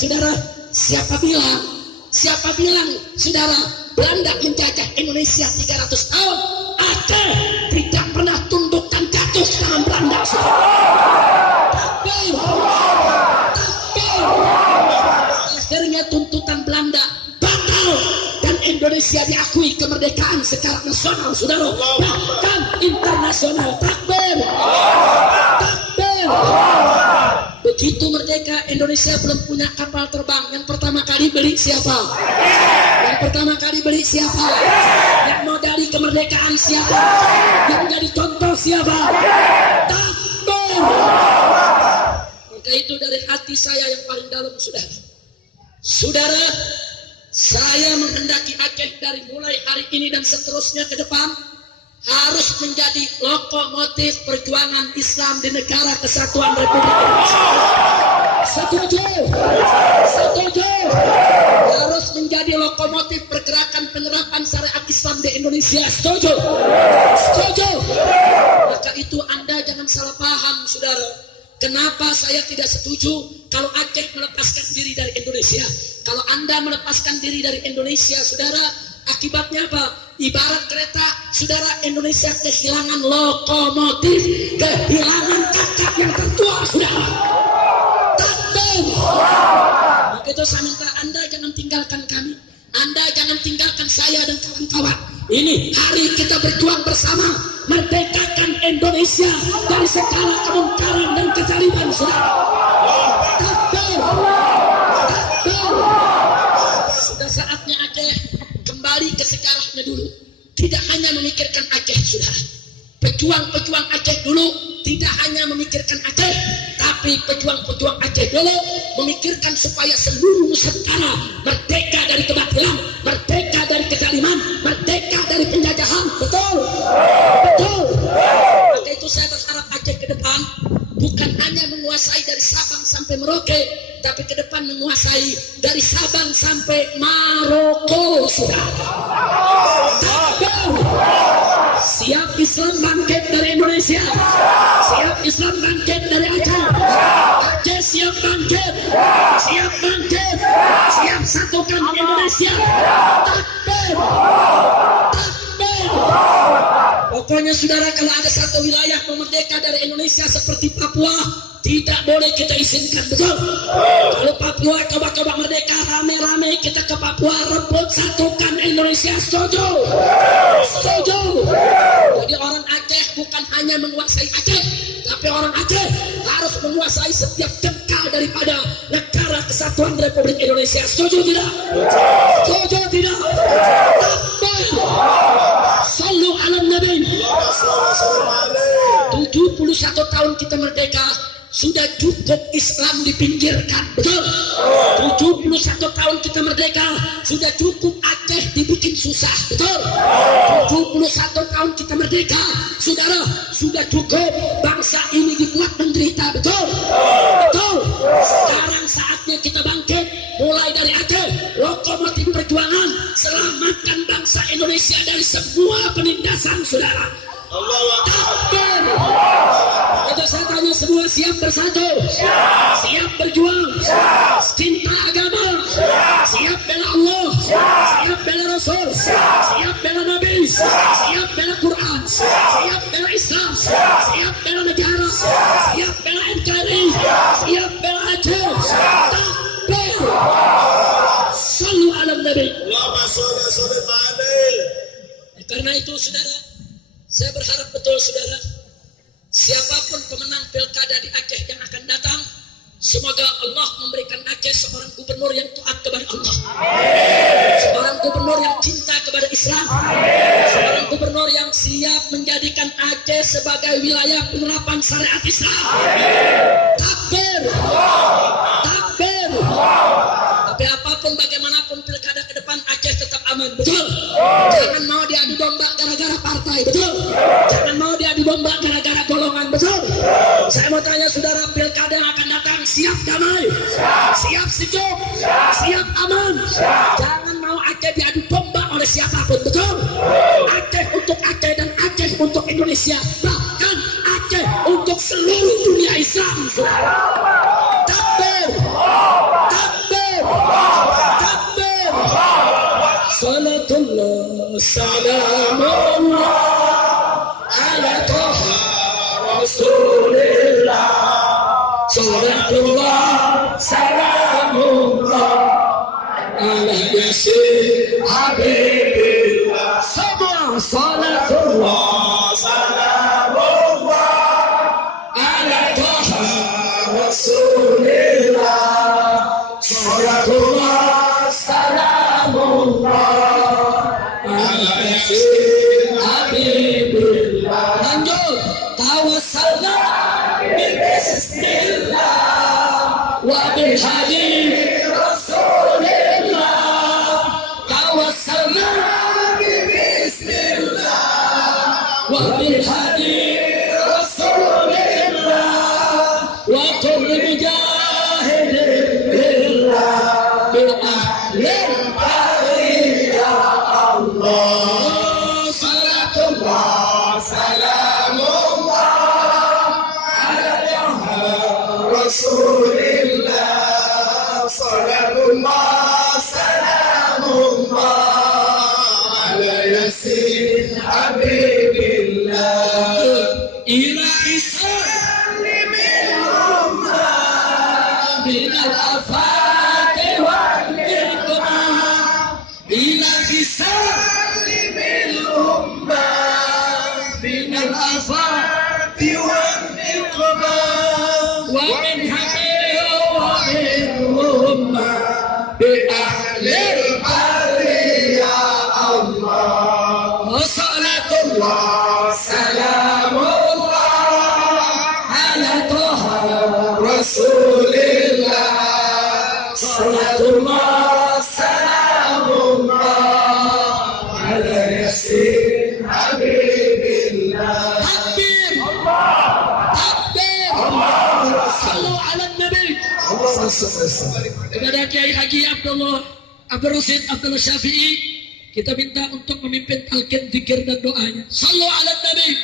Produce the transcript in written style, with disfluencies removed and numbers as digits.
saudara, siapa bilang saudara Belanda menjajah Indonesia 300 tahun? Aceh tidak pernah tunduk dan jatuh ke tangan Belanda, saudara. Tapi akhirnya tuntutan Belanda batal dan Indonesia diakui kemerdekaan secara nasional, saudara, bahkan internasional. Takbir. Begitu merdeka, Indonesia belum punya kapal terbang. Yang pertama kali beli siapa? Yang modali kemerdekaan siapa? Yang jadi contoh siapa? Takbir. Maka itu dari hati saya yang paling dalam, saudara, saya menghendaki Aceh dari mulai hari ini dan seterusnya ke depan harus menjadi lokomotif perjuangan Islam di negara kesatuan Republik Indonesia. Setuju? Harus menjadi lokomotif pergerakan penerapan syariat Islam di Indonesia. Setuju? Maka itu Anda jangan salah paham, saudara. Kenapa saya tidak setuju kalau Aceh melepaskan diri dari Indonesia? Kalau Anda melepaskan diri dari Indonesia, saudara, akibatnya apa? Ibarat kereta, saudara, Indonesia kehilangan lokomotif, kehilangan kakak yang tertua, saudara. Takbir. Maka itu saya minta Anda jangan tinggalkan kami. Anda jangan tinggalkan saya dan kawan-kawan. Ini hari kita berjuang bersama merdekakan Indonesia dari segala kemungkaran dan kezaliman, saudara. Takbir. Sudah saatnya Aceh kembali ke sejarahnya dulu. Tidak hanya memikirkan Aceh, saudara. Pejuang-pejuang Aceh dulu tidak hanya memikirkan Aceh, tapi pejuang-pejuang Aceh dulu memikirkan supaya seluruh Nusantara merdeka dari kebatilan, merdeka dari kezaliman, merdeka dari penjajahan. Betul. Maka itu saya berharap Aceh ke depan bukan hanya menguasai dari Sabang sampai Merauke, tapi ke depan menguasai dari Sabang sampai Maroko, saudara. Siap Islam bangkit dari Indonesia, siap Islam bangkit dari Aceh. Aceh siap bangkit, siap satukan Indonesia. Takbir. Pokoknya saudara, kalau ada satu wilayah merdeka dari Indonesia seperti Papua, tidak boleh kita izinkan, betul? Kalau Papua coba-coba merdeka, rame-rame kita ke Papua, rebut satukan Indonesia. Setuju? Jadi orang Aceh bukan hanya menguasai Aceh, tapi orang Aceh harus menguasai setiap jengkal daripada negara kesatuan Republik Indonesia. Setuju tidak? Takbir. Sallu ala Nabi. 71 tahun kita merdeka, sudah cukup Islam dipinggirkan, betul? 71 tahun kita merdeka, sudah cukup Aceh dibikin susah, betul? 71 tahun kita merdeka, saudara, sudah cukup bangsa ini dibuat menderita, betul? Sekarang saatnya kita bangkit, mulai dari Aceh, lokomotif perjuangan, selamatkan bangsa Indonesia dari semua penindasan, saudara. Takbir. Itu saya tanya semua, siap bersatu, siap berjuang, cinta agama, siap bela Allah, siap bela Rasul, siap bela Nabi, siap bela Quran, siap bela Islam, siap bela negara, siap bela NKRI, siap bela Aceh. Takbir. Sallu ala Nabi. Karena itu, saudara, saya berharap betul, saudara, siapapun pemenang pilkada di Aceh yang akan datang, semoga Allah memberikan Aceh seorang gubernur yang taat kepada Allah, seorang gubernur yang cinta kepada Islam, seorang gubernur yang siap menjadikan Aceh sebagai wilayah penerapan syariat Islam. Takbir. Tapi apapun bagaimanapun pilkada ke depan, Aceh tetap aman, betul? Jangan mau diadu domba gara-gara partai, betul? Jangan mau diadu domba gara-gara golongan, betul? Saya mau tanya saudara, pilkada yang akan datang siap damai, siap sejuk, siap aman. Jangan mau Aceh diadu domba oleh siapapun, betul? Aceh untuk Aceh dan Aceh untuk Indonesia, bahkan Aceh untuk seluruh dunia Islam, saudara. Takbir. Salamullah ala Taha Rasulillah. Salatullah salamullah ala Yasin Habibillah. Semua salatullah salamullah ala Taha Rasulillah. Salatullah salamullah ala Yasin Habibillah. Lanjut. Tawassalna bismillah wa bihadi Rasulillah. Tawassalna bismillah wa bihadi Rasulillah. Wa kulli mujahidin billah bil ahlil bari ya Allah. Salatullah salamullah Rasulillah. Salatullah salamullah ala Yasin Habibillah. Ila islamil ummah minal afati wal iqmah. Ila islamil ummah minal afati wal iqmah. Wa min بأهل البر يا الله. وصلاة الله سلام الله على طه رسول الله. صلاة الله سلام الله على ياسين حبيب الله. تكبير تكبير صلوا على النبي. Kepada Kiai Haji Abdul Rasid Abdul Syafi'i, kita minta untuk memimpin talqin, zikir dan doanya. Sallu ala Nabi.